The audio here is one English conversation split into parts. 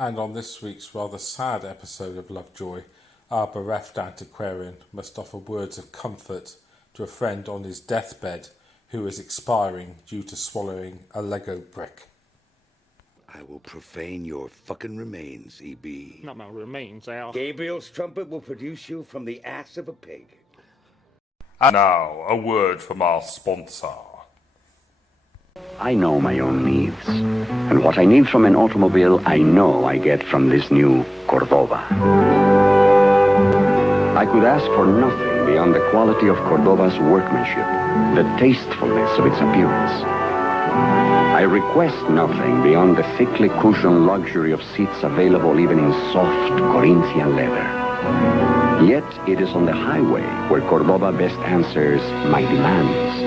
And on this week's rather sad episode of Lovejoy, our bereft antiquarian must offer words of comfort to a friend on his deathbed who is expiring due to swallowing a Lego brick. I will profane your fucking remains, E.B. Not my remains, they are. Gabriel's trumpet will produce you from the ass of a pig. And now, a word from our sponsor. I know my own needs. And what I need from an automobile, I know I get from this new Cordova. I could ask for nothing beyond the quality of Cordova's workmanship, the tastefulness of its appearance. I request nothing beyond the thickly cushioned luxury of seats available even in soft Corinthian leather. Yet it is on the highway where Cordova best answers my demands.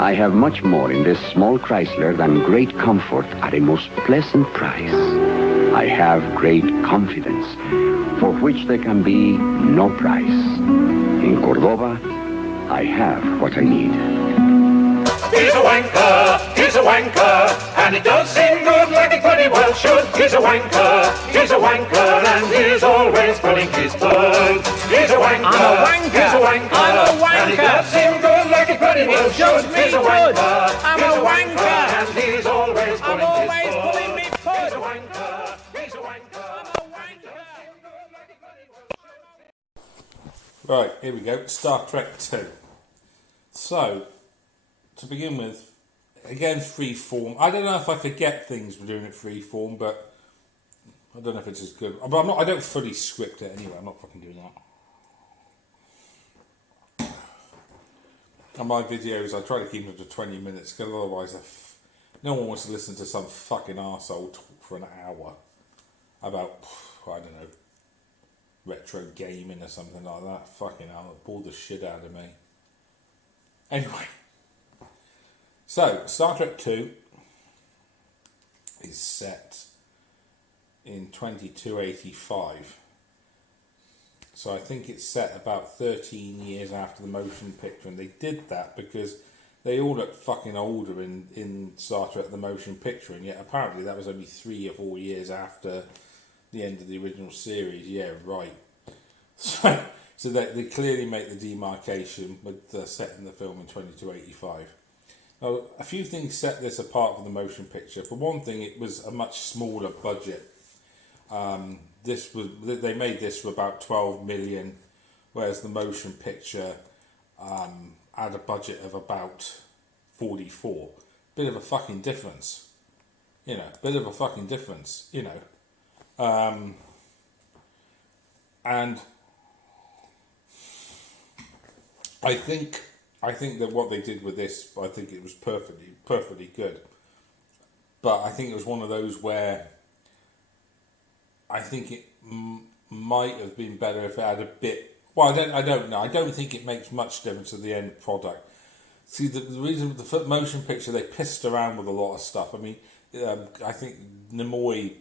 I have much more in this small Chrysler than great comfort at a most pleasant price. I have great confidence, for which there can be no price. In Cordova, I have what I need. He's a wanker, and it does seem good like it pretty well should. He's a wanker, and he's always pulling his foot. He's a wanker, and it does seem good like it pretty well should. He's a wanker, and he's always pulling his foot. He's a wanker, Right, here we go. Star Trek 2. So, to begin with, again, free form. I don't know if I forget things we're doing it free form, but I don't know if it's as good. But I don't fully script it anyway. I'm not fucking doing that. And my videos, I try to keep them to 20 minutes, because otherwise no one wants to listen to some fucking arsehole talk for an hour about, I don't know, retro gaming or something like that. Fucking hell, it bored the shit out of me. Anyway. So, Star Trek 2 is set in 2285. So I think it's set about 13 years after the motion picture, and they did that because they all look fucking older in Star Trek the motion picture, and yet apparently that was only 3 or 4 years after the end of the original series. Yeah, right. So they clearly make the demarcation with setting the film in 2285. Now, a few things set this apart from the motion picture. For one thing, it was a much smaller budget. They made this for about 12 million, whereas the motion picture had a budget of about 44. Bit of a fucking difference, you know. And I think that what they did with this, I think it was perfectly good. But I think it was one of those where I think it might have been better if it had a bit. Well, I don't know. I don't think it makes much difference to the end product. See, the reason with the motion picture, they pissed around with a lot of stuff. I mean, I think Nimoy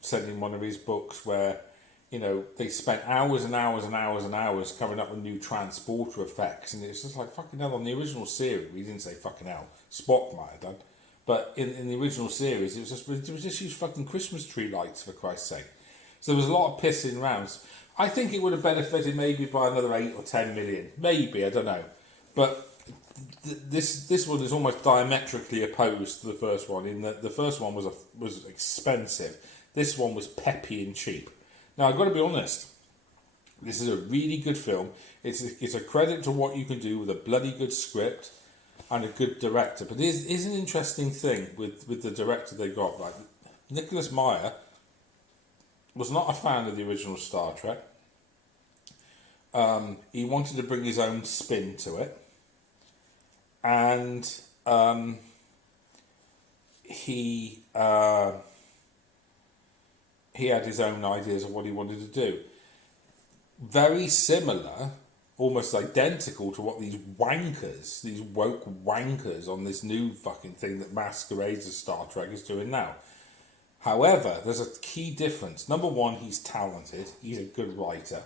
said in one of his books where, you know, they spent hours and hours and hours and hours coming up with new transporter effects, and it's just like, fucking hell, on the original series, we didn't say fucking hell, Spock might have done, but in the original series, it was just used fucking Christmas tree lights, for Christ's sake. So there was a lot of pissing round. I think it would have benefited maybe by another 8 or 10 million, maybe, I don't know, but this one is almost diametrically opposed to the first one, in that the first one was expensive, this one was peppy and cheap. Now, I've got to be honest, this is a really good film. It's a credit to what you can do with a bloody good script and a good director. But here's an interesting thing with the director they got. Like, Nicholas Meyer was not a fan of the original Star Trek. He wanted to bring his own spin to it. And he had his own ideas of what he wanted to do. Very similar, almost identical to what these wankers, these woke wankers on this new fucking thing that masquerades as Star Trek is doing now. However, there's a key difference. Number one, he's talented. He's a good writer.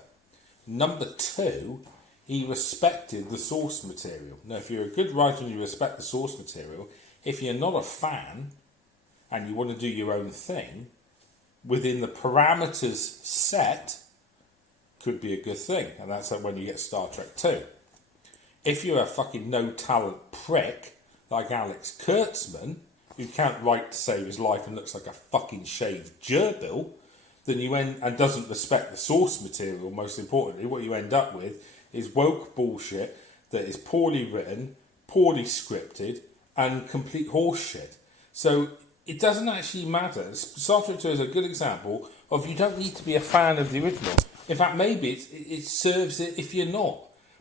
Number two, he respected the source material. Now, if you're a good writer and you respect the source material, if you're not a fan and you want to do your own thing, within the parameters set, could be a good thing. And that's when you get Star Trek 2. If you're a fucking no-talent prick like Alex Kurtzman, who can't write to save his life and looks like a fucking shaved gerbil, then you end and doesn't respect the source material. Most importantly, what you end up with is woke bullshit that is poorly written, poorly scripted, and complete horseshit. So it doesn't actually matter. Star Trek 2 is a good example of you don't need to be a fan of the original. In fact, maybe it serves it if you're not.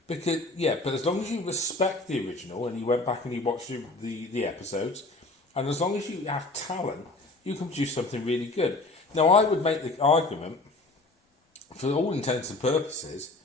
Because but as long as you respect the original and you went back and you watched the episodes, and as long as you have talent, you can produce something really good. Now, I would make the argument, for all intents and purposes,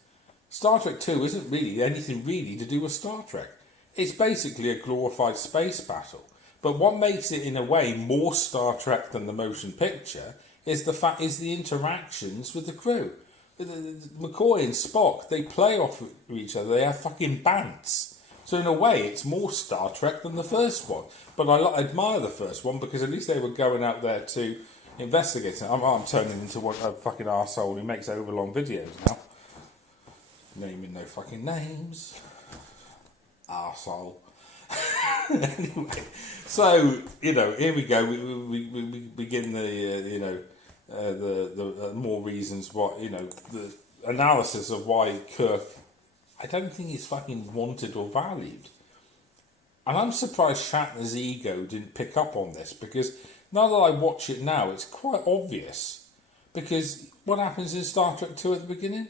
Star Trek 2 isn't really anything really to do with Star Trek. It's basically a glorified space battle. But what makes it, in a way, more Star Trek than the motion picture is the interactions with the crew. McCoy and Spock, they play off of each other. They have fucking bants. So in a way, it's more Star Trek than the first one. But I admire the first one because at least they were going out there to investigate it. I'm turning into a fucking arsehole who makes overlong videos now. Naming no fucking names. Arsehole. Anyway, so, here we go. We begin the more reasons why, the analysis of why Kirk, I don't think he's fucking wanted or valued. And I'm surprised Shatner's ego didn't pick up on this, because now that I watch it now, it's quite obvious. Because what happens in Star Trek 2 at the beginning?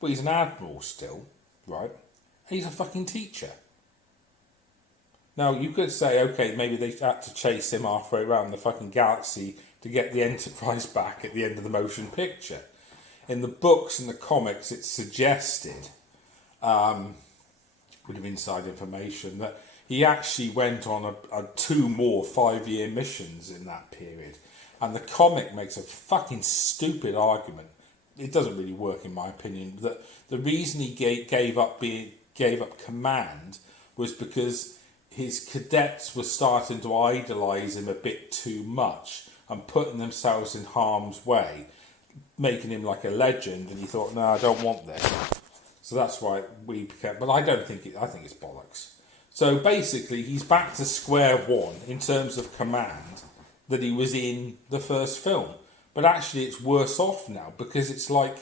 Well, he's an admiral still, right? And he's a fucking teacher. Now, you could say, okay, maybe they had to chase him halfway around the fucking galaxy to get the Enterprise back at the end of the motion picture. In the books and the comics, it's suggested, bit of inside information, that he actually went on two more 5-year missions in that period. And the comic makes a fucking stupid argument. It doesn't really work, in my opinion. That the reason he gave up command was because his cadets were starting to idolise him a bit too much and putting themselves in harm's way, making him like a legend, and he thought, no, I don't want this. So that's why we became, but I think it's bollocks. So basically, he's back to square one in terms of command that he was in the first film. But actually, it's worse off now, because it's like,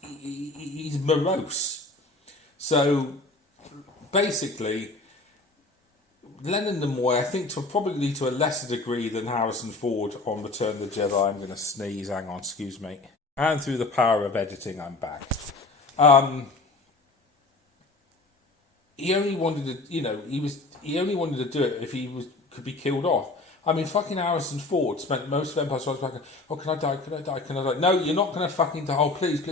he's morose. So basically, Leonard Nimoy, I think probably to a lesser degree than Harrison Ford on Return of the Jedi. I'm going to sneeze, hang on, excuse me. And through the power of editing, I'm back. He only wanted to, he only wanted to do it if could be killed off. I mean, fucking Harrison Ford spent most of Empire Strikes Back. Oh, can I die? Can I die? Can I die? No, you're not going to fucking die. Oh, please.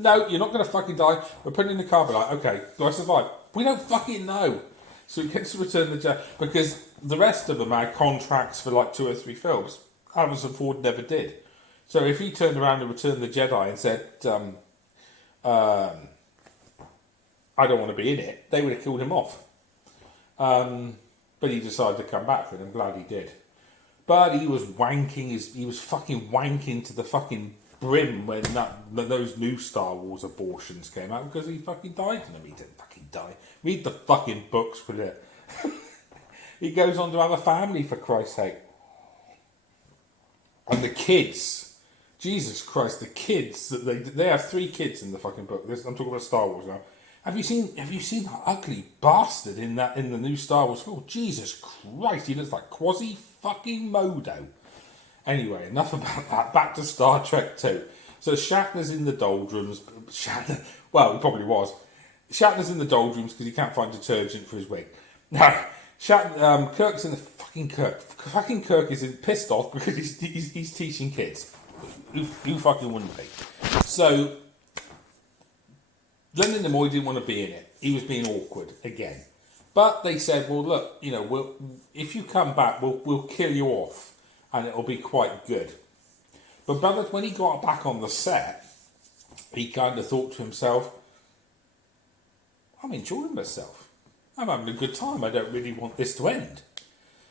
No, you're not going to fucking die. We're putting in the carbonite. Okay, do I survive? We don't fucking know. So he gets to Return the Jedi, because the rest of them had contracts for like 2 or 3 films. Harrison Ford never did. So if he turned around and Return the Jedi and said, I don't want to be in it, they would have killed him off. But he decided to come back for it. I'm glad he did. But he was he was fucking wanking to the fucking brim when those new Star Wars abortions came out, because he fucking died in them. He didn't fucking die. Read the fucking books for it. He goes on to have a family, for Christ's sake. And the kids, Jesus Christ, the kids, they have 3 kids in the fucking book. I'm talking about Star Wars now. Have you seen that ugly bastard in the new Star Wars film? Jesus Christ, he looks like Quasi fucking Modo. Anyway, enough about that. Back to Star Trek 2. So Shatner's in the doldrums. Well, he probably was. Shatner's in the doldrums because he can't find detergent for his wig. Now, Kirk's in the fucking Kirk. Fucking Kirk is pissed off because he's teaching kids. Who fucking wouldn't be? So Leonard Nimoy didn't want to be in it. He was being awkward again. But they said, well, look, if you come back, we'll kill you off, and it'll be quite good. But when he got back on the set, he kind of thought to himself, I'm enjoying myself. I'm having a good time. I don't really want this to end.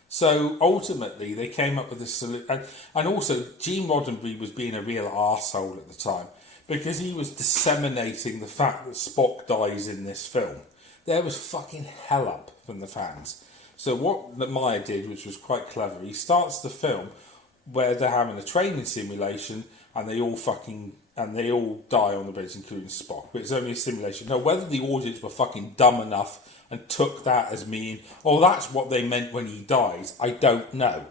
So ultimately, they came up with this solution. And also, Gene Roddenberry was being a real arsehole at the time because he was disseminating the fact that Spock dies in this film. There was fucking hell up from the fans. So what Meyer did, which was quite clever, he starts the film where they're having a training simulation and they all die on the bridge, including Spock. But it's only a simulation. Now, whether the audience were fucking dumb enough and took that as meaning, oh, that's what they meant when he dies, I don't know.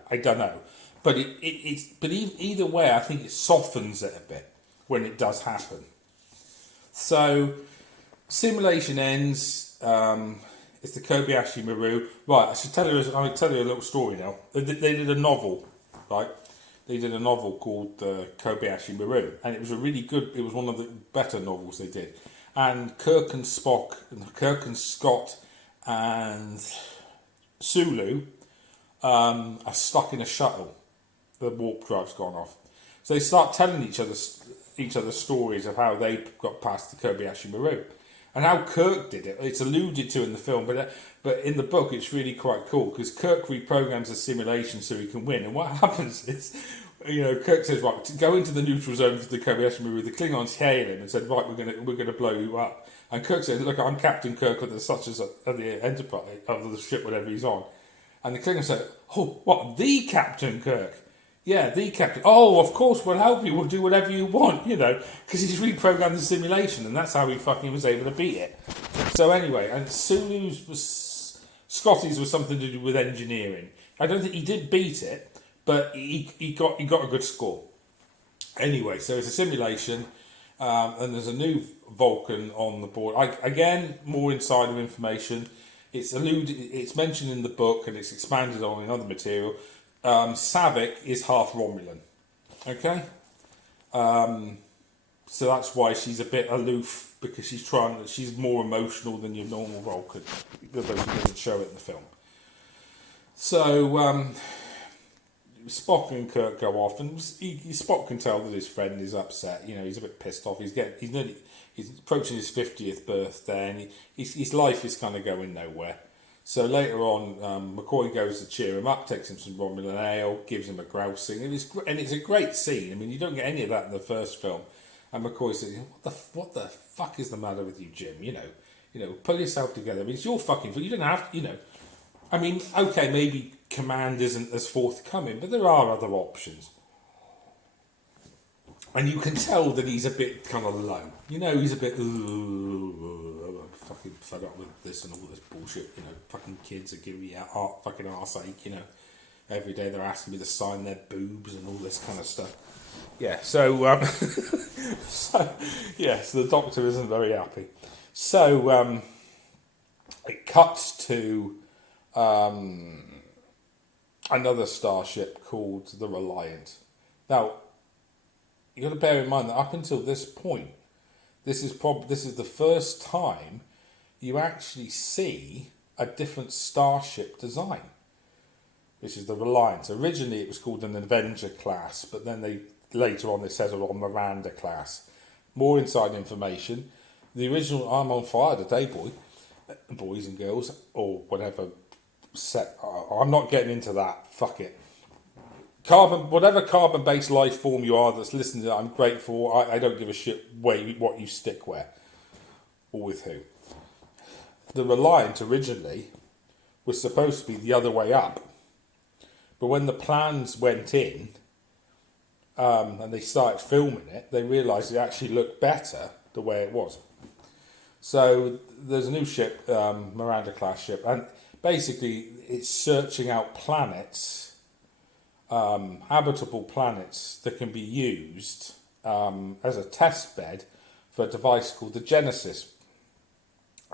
But either way, I think it softens it a bit when it does happen. So, simulation ends. It's the Kobayashi Maru. Right, I'll tell you a little story now. They did a novel, right? They did a novel called Kobayashi Maru, and it was it was one of the better novels they did. And Kirk and Scott and Sulu are stuck in a shuttle. The warp drive's gone off. So they start telling each other stories of how they got past the Kobayashi Maru. And how Kirk did it. It's alluded to in the film, but in the book it's really quite cool because Kirk reprograms the simulation so he can win. And what happens is, Kirk says, right, go into the neutral zone for the Kobayashi Maru. The Klingons hail him and said, right, we're gonna blow you up. And Kirk says, look, I'm Captain Kirk of the Enterprise, of the ship, whatever he's on. And the Klingons said, oh, what, the Captain Kirk? Yeah, the captain. Oh, of course, we'll help you. We'll do whatever you want, because he's reprogrammed the simulation, and that's how he fucking was able to beat it. So anyway, and Scotty's was something to do with engineering. I don't think he did beat it, but he got a good score. Anyway, so it's a simulation, and there's a new Vulcan on the board. Again, more insider information. It's mentioned in the book, and it's expanded on in other material. Saavik is half Romulan, okay? So that's why she's a bit aloof, because she's more emotional than your normal Vulcan, although she doesn't show it in the film. So Spock and Kirk go off, and Spock can tell that his friend is upset. He's a bit pissed off. He's approaching his 50th birthday, and his life is kind of going nowhere. So later on, McCoy goes to cheer him up, takes him some Romulan ale, gives him a grousing, and it's a great scene. I mean, you don't get any of that in the first film. And McCoy says, "What the fuck is the matter with you, Jim? Pull yourself together. I mean, it's your fucking fault. You don't have to, I mean, okay, maybe command isn't as forthcoming, but there are other options." And you can tell that he's a bit kind of low. He's a bit, I'm fucking fed up with this and all this bullshit. Fucking kids are giving me fucking arseache. Every day they're asking me to sign their boobs and all this kind of stuff. Yeah, so the Doctor isn't very happy. So it cuts to another starship called the Reliant. Now, you got to bear in mind that up until this point, this is the first time you actually see a different starship design, which is the Reliant. Originally, it was called an Avenger class, but then later on they said it on Miranda class. More inside information: the original "I'm on fire today, boys and girls," or whatever set. I'm not getting into that. Fuck it. Whatever carbon-based life form you are that's listening to that, I'm grateful. I don't give a shit what you stick where or with who. The Reliant originally was supposed to be the other way up, but when the plans went in and they started filming it, they realised it actually looked better the way it was. So there's a new ship, Miranda class ship, and basically it's searching out planets. Habitable planets that can be used as a test bed for a device called the Genesis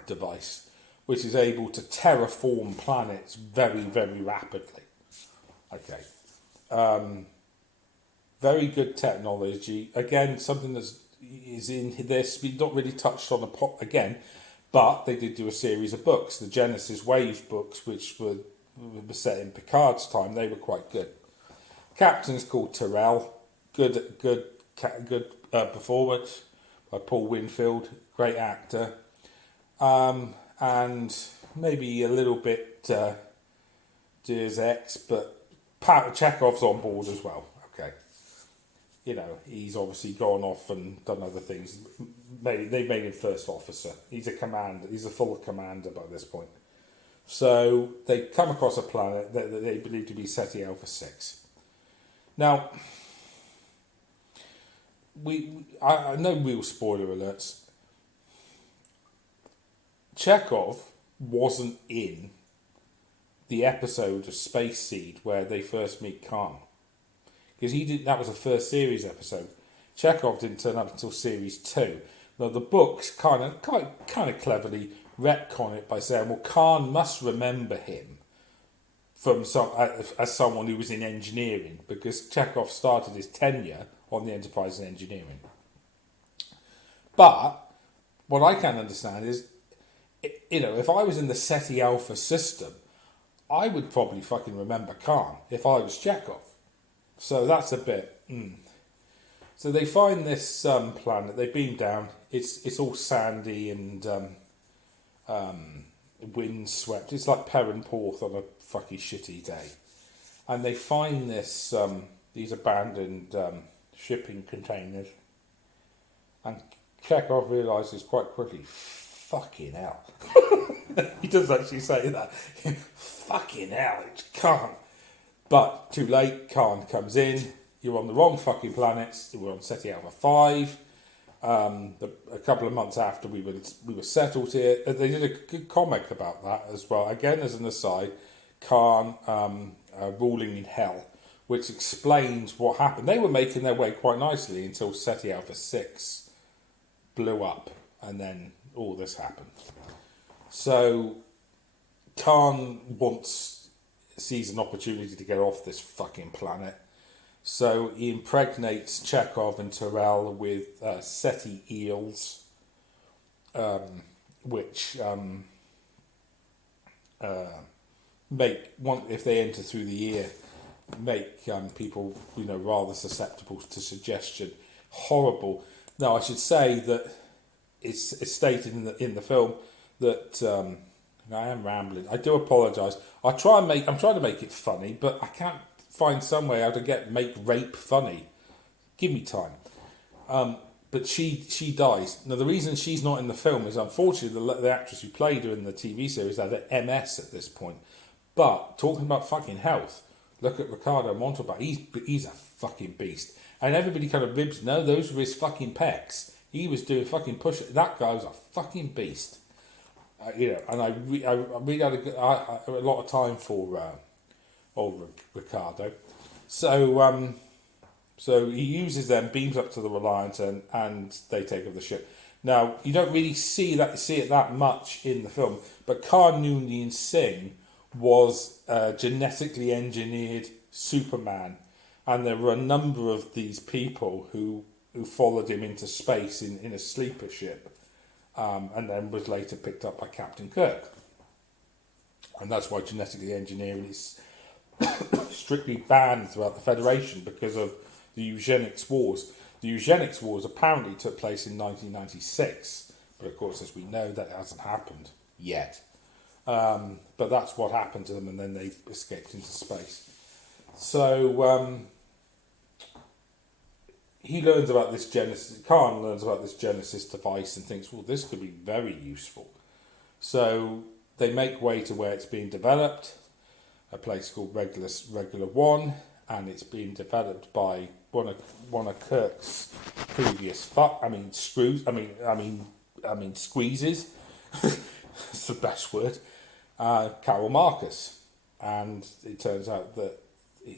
device, which is able to terraform planets very, very rapidly. Okay. Very good technology. Again, something is in this. We've not really touched on again, But they did do a series of books, the Genesis Wave books, which were set in Picard's time. They were quite good. Captain's called Tyrell. Good performance by Paul Winfield. Great actor. And maybe a little bit Deus Ex, but Chekhov's on board as well. Okay. You know, he's obviously gone off and done other things. They made him first officer. He's a commander. He's a full commander by this point. So they come across a planet that they believe to be Ceti Alpha 6. Now, I no real spoiler alerts. Chekhov wasn't in the episode of Space Seed where they first meet Khan, because that was the first series episode. Chekhov didn't turn up until series 2. Now the books kind of cleverly retcon it by saying, well, Khan must remember him from as someone who was in engineering, because Chekhov started his tenure on the Enterprise in engineering. But what I can understand is, you know, if I was in the Ceti Alpha system, I would probably fucking remember Khan if I was Chekhov. So that's a bit. So they find this planet. They beam down. It's all sandy and windswept. It's like Perranporth on a fucking shitty day. And they find these abandoned shipping containers. And Chekhov realises quite quickly, fucking hell. He does actually say that. Fucking hell, it can't. But too late, Khan comes in. You're on the wrong fucking planets. We're on Ceti Alpha 5. A couple of months after we were settled here. They did a good comic about that as well. Again, as an aside, Khan ruling in hell, which explains what happened. They were making their way quite nicely until Ceti Alpha 6 blew up, and then all this happened. So Khan sees an opportunity to get off this fucking planet. So he impregnates Chekhov and Tyrell with Ceti eels, which if they enter through the ear, make people, you know, rather susceptible to suggestion. Horrible. Now I should say that it's stated in the film that I am rambling. I do apologise. I'm trying to make it funny, but I can't find some way how to make rape funny. Give me time. But she dies. Now the reason she's not in the film is, unfortunately, the actress who played her in the TV series had an MS at this point. But talking about fucking health, look at Ricardo Montalban. He's a fucking beast. And everybody kind of ribs. No, those were his fucking pecs. He was doing fucking push. That guy was a fucking beast. You know, and I really had a lot of time for old Ricardo. So he uses them, beams up to the Reliant, and they take over the ship. Now you don't really see it that much in the film, but Khan Noonien Singh was a genetically engineered Superman, and there were a number of these people who followed him into space in a sleeper ship. And then was later picked up by Captain Kirk. And that's why genetically engineering is strictly banned throughout the Federation, because of the eugenics wars. The eugenics wars apparently took place in 1996, but of course, as we know, that hasn't happened yet. But that's what happened to them, and then they escaped into space. So he learns about this Genesis. Khan learns about this Genesis device and thinks, well, this could be very useful. So they make way to where it's being developed, a place called Regular One, and it's being developed by one of Kirk's previous squeezes. That's the best word. Carol Marcus, and it turns out that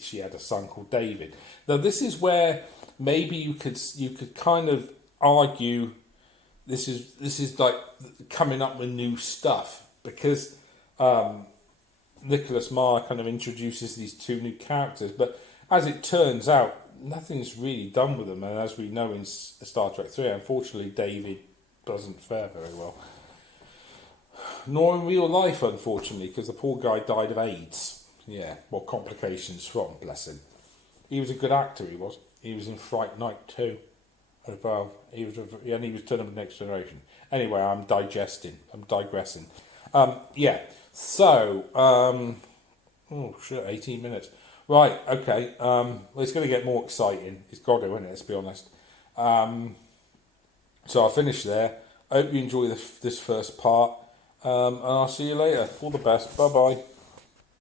she had a son called David. Now this is where maybe you could kind of argue this is like coming up with new stuff, because Nicholas Meyer kind of introduces these two new characters, but as it turns out, nothing's really done with them. And as we know in Star Trek 3, unfortunately, David doesn't fare very well. nor in real life, unfortunately, because the poor guy died of AIDS. Yeah, well, complications from, bless him. He was a good actor, he was. He was in Fright Night too, as well. He was Tournament Next Generation. Anyway, I'm digressing. Yeah, so, oh shit, 18 minutes. Right, okay, well, it's going to get more exciting. It's got to, isn't it, let's be honest. So I'll finish there. I hope you enjoy this first part, and I'll see you later. All the best. Bye-bye.